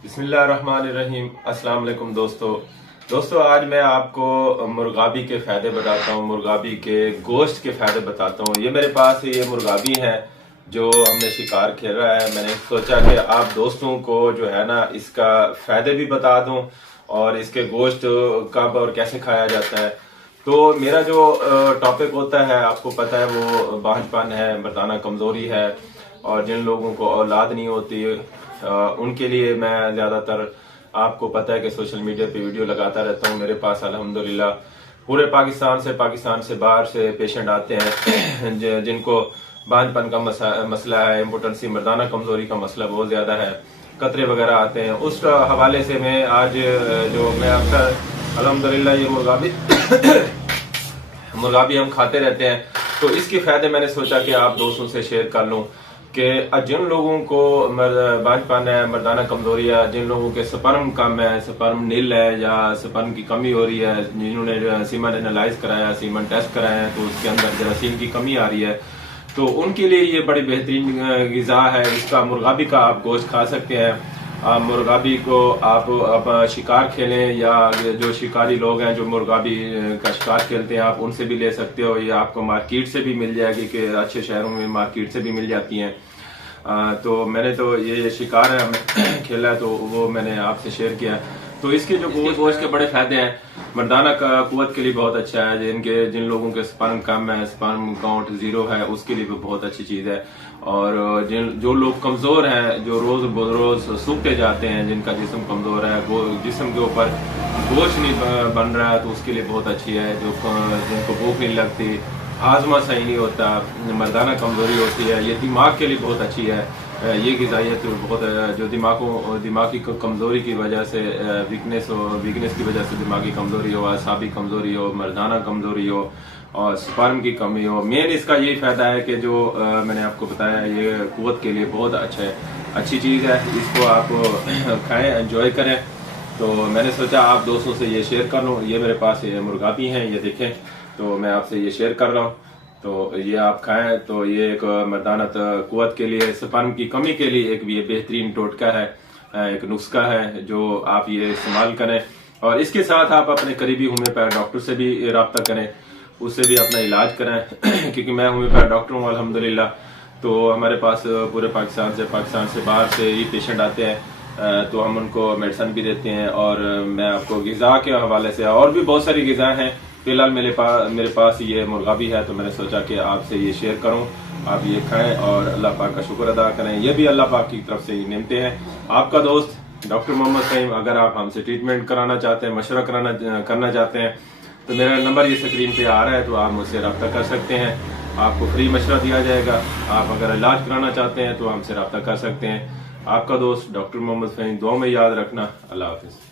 बिस्मिल्लाहिर्रहमानिर्रहीम। अस्सलाम वालेकुम दोस्तों, आज मैं आपको मुर्गाबी के फ़ायदे बताता हूँ, मुर्गाबी के गोश्त के फ़ायदे बताता हूँ। ये मेरे पास ये मुर्गाबी है जो हमने शिकार खेला है। मैंने सोचा कि आप दोस्तों को जो है ना इसका फ़ायदे भी बता दूँ और इसके गोश्त कब और कैसे खाया जाता है। तो मेरा जो टॉपिक होता है आपको पता है वो बांझपन है, मर्दाना कमज़ोरी है और जिन लोगों को औलाद नहीं होती उनके लिए मैं ज़्यादातर आपको पता है कि सोशल मीडिया पे वीडियो लगाता रहता हूँ। मेरे पास अल्हम्दुलिल्लाह पूरे पाकिस्तान से बाहर से पेशेंट आते हैं जिनको बांझपन का मसला है, इम्पोर्टेंसी मर्दाना कमज़ोरी का मसला बहुत ज़्यादा है, कतरे वगैरह आते हैं। उस हवाले से मैं आज जो मैं अक्सर अल्हम्दुलिल्लाह ये मुर्गाबी हम खाते रहते हैं, तो इसके फ़ायदे मैंने सोचा कि आप दोस्तों से शेयर कर लूँ कि जिन लोगों को बांझपन है, मर्दाना कमजोरी है, जिन लोगों के स्पर्म कम है, स्पर्म नील है या स्पर्म की कमी हो रही है, जिन्होंने सीमन एनालाइज कराया, सीमन टेस्ट कराया है तो उसके अंदर जरासीम की कमी आ रही है, तो उनके लिए ये बड़ी बेहतरीन ग़िज़ा है। इसका मुर्गाबी का आप गोश्त खा सकते हैं। मुर्गाबी को आप शिकार खेलें या जो शिकारी लोग हैं जो मुर्गाबी का शिकार खेलते हैं आप उनसे भी ले सकते हो। ये आपको मार्केट से भी मिल जाएगी कि अच्छे शहरों में मार्केट से भी मिल जाती हैं। तो मैंने तो ये शिकार है खेला है तो वो मैंने आपसे शेयर किया। तो इसके जो गोश्त के बड़े फायदे हैं, मर्दाना का कुव्वत के लिए बहुत अच्छा है। जिन लोगों के स्पर्म कम है, स्पर्म काउंट 0 है, उसके लिए भी बहुत अच्छी चीज़ है। और जो लोग कमज़ोर हैं, जो रोज़ रोज़ सूखते जाते हैं, जिनका जिस्म कमज़ोर है, जिस्म के ऊपर गोश्त नहीं बन रहा है, तो उसके लिए बहुत अच्छी है। जिनको भूख नहीं लगती, हाजमा सही नहीं होता, मर्दाना कमज़ोरी होती है, ये दिमाग के लिए बहुत अच्छी है। ये ग़िज़ाइयत बहुत जो दिमागी कमज़ोरी की वजह से वीकनेस की वजह से दिमागी कमज़ोरी हो, असाबी कमज़ोरी हो, मर्दाना कमज़ोरी हो और स्पर्म की कमी हो, मेन इसका यही फ़ायदा है कि जो मैंने आपको बताया ये कुव्वत के लिए बहुत अच्छा है, अच्छी चीज़ है। इसको आप खाएं, एंजॉय करें। तो मैंने सोचा आप दोस्तों से ये शेयर कर लूँ। ये मेरे पास ये मुर्गाबी हैं, ये देखें, तो मैं आपसे ये शेयर कर रहा हूँ। तो ये आप खाएं तो ये एक मर्दाना कुव्वत के लिए, स्पर्म की कमी के लिए एक ये बेहतरीन टोटका है, एक नुस्खा है जो आप ये इस्तेमाल करें। और इसके साथ आप अपने करीबी होम्योपैथ डॉक्टर से भी रब्ता करें, उससे भी अपना इलाज कराएं क्योंकि मैं होम्योपैथ डॉक्टर हूँ अल्हम्दुलिल्लाह। तो हमारे पास पूरे पाकिस्तान से बाहर से ही पेशेंट आते हैं, तो हम उनको मेडिसिन भी देते हैं। और मैं आपको ग़िज़ा के हवाले से और भी बहुत सारी ग़िज़ा हैं। फिलहाल मेरे पास ये मुर्गाबी है, तो मैंने सोचा कि आपसे ये शेयर करूं, आप ये खाएं और अल्लाह पाक का शुक्र अदा करें। ये भी अल्लाह पाक की तरफ से ही नेमते हैं। आपका दोस्त डॉक्टर मोहम्मद फ़हीम। अगर आप हमसे ट्रीटमेंट कराना चाहते हैं, मशवरा करना चाहते हैं, तो मेरा नंबर ये स्क्रीन पे आ रहा है, तो आप मुझसे रब्ता कर सकते हैं। आपको फ्री मशवरा दिया जाएगा। आप अगर इलाज कराना चाहते हैं तो हमसे रब्ता कर सकते हैं। आपका दोस्त डॉक्टर मोहम्मद फ़हीम। दुआ में याद रखना। अल्लाह हाफिज़।